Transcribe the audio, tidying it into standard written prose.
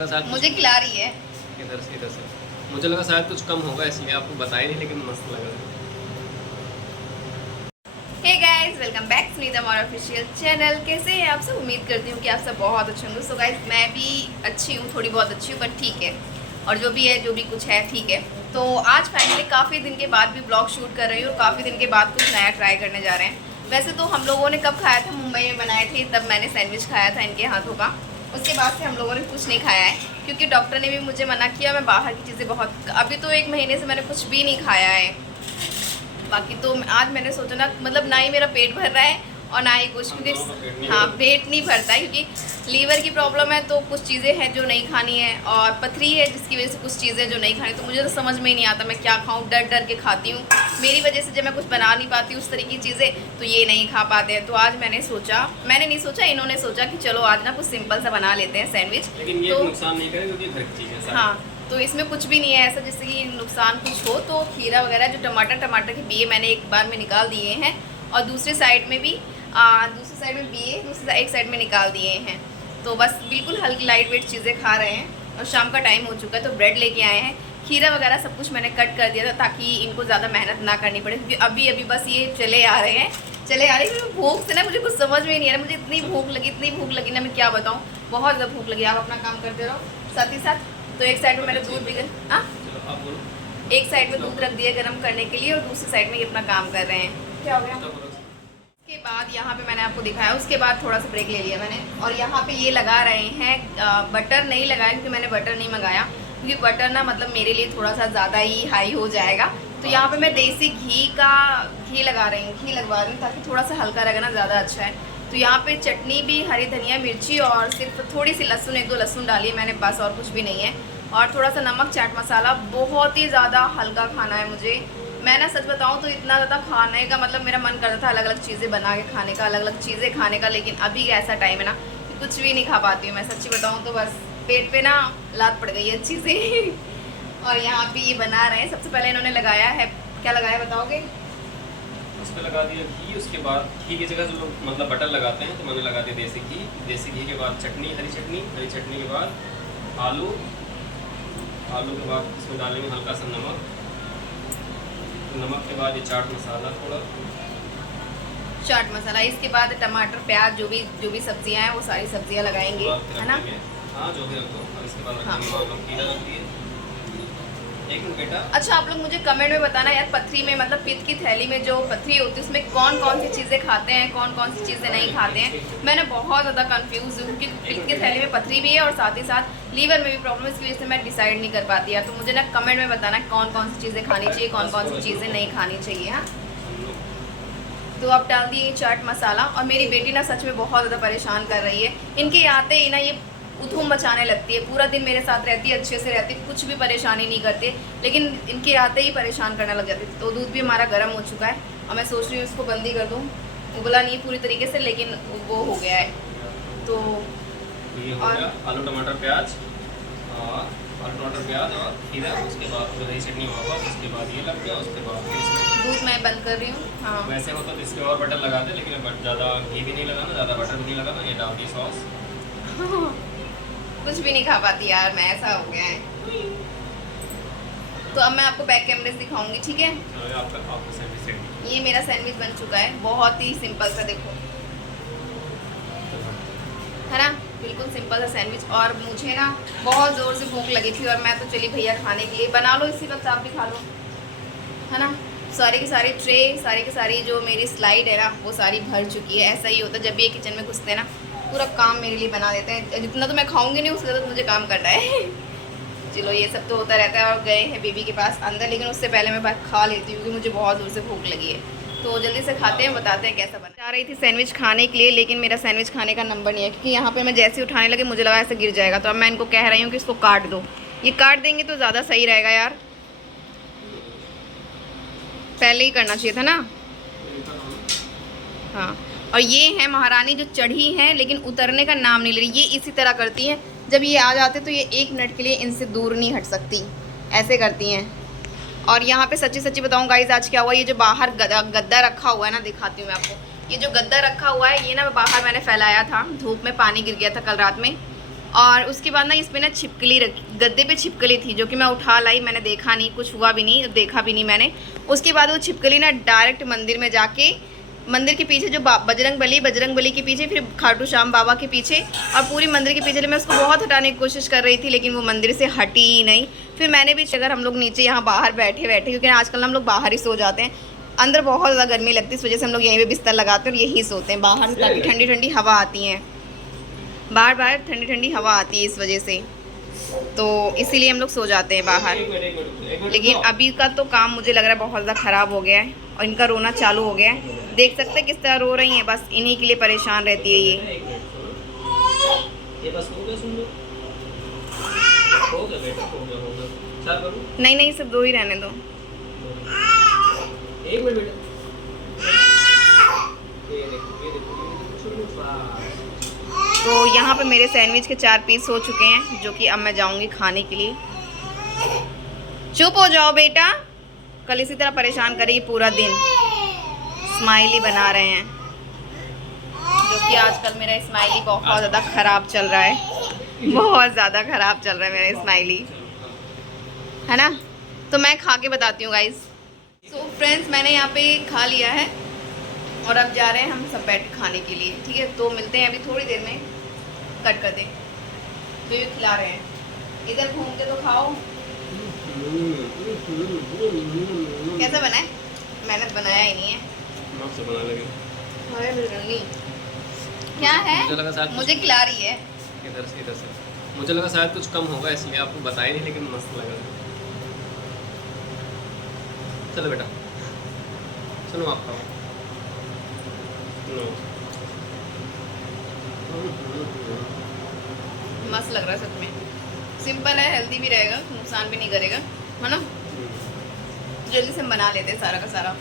मुझे खिला रही है। इधर से मुझे लगा शायद कुछ कम होगा इसलिए आपको बताया नहीं, लेकिन मस्त लग रहा है। Hey guys, welcome back to Neeta Mor official channel. कैसे हैं आप सब? उम्मीद करती हूँ कि आप सब बहुत अच्छे होंगे। सो गाइस, मैं भी अच्छी हूँ, थोड़ी बहुत अच्छी हूँ, बट ठीक है। और जो भी है, जो भी कुछ है, ठीक है। तो आज फाइनली काफ़ी दिन के बाद भी ब्लॉग शूट कर रही हूँ और काफ़ी दिन के बाद कुछ नया ट्राई करने जा रहे हैं। वैसे तो हम लोगों ने कब खाया था, मुंबई में बनाए थे, तब मैंने सैंडविच खाया था इनके हाथों का। उसके बाद से हम लोगों ने कुछ नहीं खाया है, क्योंकि डॉक्टर ने भी मुझे मना किया। मैं बाहर की चीज़ें बहुत, अभी तो 1 महीने से मैंने कुछ भी नहीं खाया है। बाकी तो आज मैंने सोचा ना, मतलब ना ही मेरा पेट भर रहा है और ना ही कुछ, क्योंकि हाँ, पेट नहीं भरता है, क्योंकि लीवर की प्रॉब्लम है। तो कुछ चीज़ें हैं जो नहीं खानी है, और पथरी है जिसकी वजह से कुछ चीज़ें जो नहीं खानी। तो मुझे तो समझ में ही नहीं आता मैं क्या खाऊं, डर डर के खाती हूँ। मेरी वजह से जब मैं कुछ बना नहीं पाती उस तरीके की चीज़ें, तो ये नहीं खा पाते हैं। तो आज मैंने नहीं सोचा, इन्होंने सोचा कि चलो आज ना कुछ सिंपल सा बना लेते हैं सैंडविच। लेकिन ये तो नुकसान नहीं करेगा क्योंकि घर की चीज़ है। हाँ, तो इसमें कुछ भी नहीं है ऐसा जिससे कि नुकसान कुछ हो। तो खीरा वगैरह, जो टमाटर के बिये मैंने एक बार में निकाल दिए हैं, और दूसरी साइड में भी बिये एक साइड में निकाल दिए हैं। तो बस बिल्कुल हल्की लाइट वेट चीज़ें खा रहे हैं। और शाम का टाइम हो चुका है, तो ब्रेड लेके आए हैं। खीरा वगैरह सब कुछ मैंने कट कर दिया था, ताकि इनको ज़्यादा मेहनत ना करनी पड़े, क्योंकि अभी बस ये चले आ रहे हैं। भूख से ना मुझे कुछ समझ में नहीं आ रहा। मुझे इतनी भूख लगी ना, मैं क्या बताऊँ, बहुत ज़्यादा भूख लगी। आप अपना काम करते रहो साथ ही साथ। तो एक साइड में मैंने दूध भी एक साइड में दूध रख दिया गर्म करने के लिए, और दूसरी साइड में ये अपना काम कर रहे हैं। क्या हो गया? उसके बाद यहाँ पे मैंने आपको दिखाया, उसके बाद थोड़ा सा ब्रेक ले लिया मैंने, और यहाँ पे ये लगा रहे हैं। बटर नहीं लगाया, क्योंकि मैंने बटर नहीं मंगाया, क्योंकि बटर ना मतलब मेरे लिए थोड़ा सा ज़्यादा ही हाई हो जाएगा। तो यहाँ पे मैं देसी घी लगा रही हूँ, घी लगवा रही हूँ, ताकि थोड़ा सा हल्का रहेगा ना, ज़्यादा अच्छा है। तो यहाँ पे चटनी भी, हरी धनिया मिर्ची, और सिर्फ थोड़ी सी लहसुन, 1-2 लहसुन डाली मैंने, बस और कुछ भी नहीं है। और थोड़ा सा नमक, चाट मसाला। बहुत ही ज़्यादा हल्का खाना है मुझे। मैं ना सच बताऊँ तो इतना ज़्यादा खाने का मतलब मेरा मन करता था अलग अलग चीज़ें बना के खाने का, अलग अलग चीज़ें खाने का, लेकिन अभी ऐसा टाइम है ना कि कुछ भी नहीं खा पाती हूँ मैं। सच्ची बताऊँ तो बस पेट पे ना लात पड़ गई है अच्छी से। और यहाँ पे ये बना रहे हैं। सबसे पहले इन्होंने लगाया है, क्या लगाया बताओगे? उस पर लगा दिया घी। उसके बाद घी की जगह जो लोग मतलब बटर लगाते हैं, तो मैंने लगा दिया देसी घी। देसी घी के बाद चटनी, हरी चटनी के बाद आलू के बाद इसमें डालेंगे हल्का सा नमक के बाद ये चाट मसाला। इसके बाद टमाटर, प्याज, जो भी सब्जियां हैं वो सारी सब्जियां लगाएंगे, है ना? हाँ, जो भी रखो। और इसके बाद रखेंगे एक मिनट बेटा। अच्छा, आप लोग मुझे कमेंट में बताना यार, पथरी में मतलब पित्त की थैली में जो पथरी होती है, उसमें कौन कौन सी चीज़ें खाते हैं, कौन कौन सी चीज़ें नहीं खाते हैं। मैंने बहुत ज़्यादा कंफ्यूज हूँ, क्योंकि पित्त की थैली में पथरी भी है और साथ ही साथ लीवर में भी प्रॉब्लम है। इसकी वजह से मैं डिसाइड नहीं कर पाती यार। तो मुझे ना कमेंट में बताना कौन कौन सी चीज़ें खानी चाहिए, कौन कौन सी चीज़ें नहीं खानी चाहिए। हाँ, तो अब डाल दिए चाट मसाला। और मेरी बेटी ना सच में बहुत ज़्यादा परेशान कर रही है। इनके आते ही ना ये उधूम मचाने लगती है, पूरा दिन मेरे साथ रहती है, अच्छे से रहती है, कुछ भी परेशानी नहीं करती, लेकिन इनके आते ही परेशान करने लग जाती है। तो दूध भी हमारा गर्म हो चुका है, और मैं सोच रही हूँ इसको बंद ही कर दूँ। उबला नहीं पूरी तरीके से, लेकिन वो हो गया है। तो ये हो गया आलू टमाटर प्याज और खीरा। उसके बाद दही चटनी होगा, उसके बाद ये लग गया। उसके बाद दूध मैं बंद कर रही हूँ। हाँ, वैसे हो तो इसमें और बटर लगाते, लेकिन ज़्यादा घी भी नहीं लगाना, ज़्यादा बटर भी नहीं लगाना। ये डाल दी सॉस। कुछ भी नहीं खा पाती यार मैं, ऐसा हो गया है। तो अब मैं आपको बैक कैमरे से दिखाऊंगी, ठीक है? आपका सैंडविच ये मेरा सैंडविच बन चुका है, बहुत ही सिंपल सा, देखो, है ना, बिल्कुल सिंपल सा सैंडविच। और मुझे ना बहुत ज़ोर से भूख लगी थी, और मैं तो चली भैया खाने के लिए, बना लो इसी वक्त, आप भी खा लो, है ना? सारी की सारी ट्रे, सारी की सारी जो मेरी स्लाइड है ना, वो सारी भर चुकी है। ऐसा ही होता है जब भी ये किचन में घुसते हैं ना, पूरा काम मेरे लिए बना देते हैं। जितना तो मैं खाऊंगी नहीं, उसका तो मुझे काम करना है। चलो, ये सब तो होता रहता है। और गए हैं बेबी के पास अंदर, लेकिन उससे पहले मैं बात खा लेती हूँ, क्योंकि मुझे बहुत ज़ोर से भूख लगी है। तो जल्दी से खाते हैं, बताते हैं कैसा बना। जा रही थी सैंडविच खाने के लिए, लेकिन मेरा सैंडविच खाने का नंबर नहीं है, क्योंकि यहाँ पे मैं जैसे ही उठाने लगी मुझे लगा ऐसे गिर जाएगा। तो अब मैं इनको कह रही हूँ कि इसको काट दो। ये काट देंगे तो ज़्यादा सही रहेगा यार, पहले ही करना चाहिए था ना। हाँ, और ये है महारानी जो चढ़ी हैं, लेकिन उतरने का नाम नहीं ले रही। ये इसी तरह करती हैं, जब ये आ जाते तो ये 1 मिनट के लिए इनसे दूर नहीं हट सकती, ऐसे करती हैं। और यहाँ पे सच्ची बताऊँ गाइज, आज क्या हुआ, ये जो बाहर गद्दा रखा हुआ है ना, दिखाती हूँ मैं आपको। ये जो गद्दा रखा हुआ है, ये ना बाहर मैंने फैलाया था, धूप में पानी गिर गया था कल रात में, और उसके बाद ना इस पे ना छिपकली रखी, गद्दे पे छिपकली थी जो कि मैं उठा लाई, मैंने देखा नहीं, कुछ हुआ भी नहीं, देखा भी नहीं मैंने। उसके बाद वो छिपकली ना डायरेक्ट मंदिर में जाके, मंदिर के पीछे जो बजरंग बली के पीछे, फिर खाटू श्याम बाबा के पीछे और पूरी मंदिर के पीछे मैं उसको बहुत हटाने की कोशिश कर रही थी, लेकिन वो मंदिर से हटी ही नहीं। फिर मैंने भी, अगर हम लोग नीचे यहाँ बाहर बैठे क्योंकि आजकल हम लोग बाहर ही सो जाते हैं, अंदर बहुत ज़्यादा गर्मी लगती है, इस वजह से हम लोग यहीं पे बिस्तर लगाते हैं और यहीं सोते हैं बाहर, ताकि ठंडी ठंडी हवा आती है, बाहर ठंडी ठंडी हवा आती है इस वजह से, तो इसीलिए हम लोग सो जाते हैं बाहर। लेकिन अभी का तो काम मुझे लग रहा है बहुत ज़्यादा ख़राब हो गया है और इनका रोना चालू हो गया है। देख सकते हैं किस तरह रो रही हैं, बस इन्हीं के लिए परेशान रहती है ये बस हो गया, सुन लो, हो गया बेटा, हो गया, चार करूं? नहीं सब दो ही रहने दो। एक मिनट बेटा, ये देखो सुनो सा। तो यहाँ पे मेरे सैंडविच के 4 पीस हो चुके हैं, जो कि अब मैं जाऊँगी खाने के लिए। चुप हो जाओ बेटा, कल इसी तरह परेशान करेगी पूरा दिन। स्माइली बना रहे हैं, जो कि आजकल मेरा स्माइली बहुत ज़्यादा ख़राब चल रहा है, बहुत ज़्यादा ख़राब चल रहा है मेरा स्माइली, है ना। तो मैं खा के बताती हूँ गाइस। सो फ्रेंड्स, मैंने यहाँ पे खा लिया है और अब जा रहे हैं हम सब बैठ खाने के लिए, ठीक है। तो मिलते हैं अभी थोड़ी देर में, कट कर दें, तो ये खिला रहे हैं, इधर घूम के तो खाओ। कैसा बना है? मैंने बनाया ही नहीं है, मस्त बना लगे। अरे मेरी रंगी क्या है, मुझे लगा शायद मुझे खिला रही है। इधर से मुझे लगा शायद कुछ कम होगा, इसलिए आपको बताया नहीं, लेकिन मस्त लगा। चलो बेटा, सुनो आप खाओ, सुनो। मस्त लग रहा है सच में, सिंपल है, हेल्दी भी रहेगा, नुकसान भी नहीं करेगा, है ना। जल्दी से हम बना लेते हैं सारा का सारा।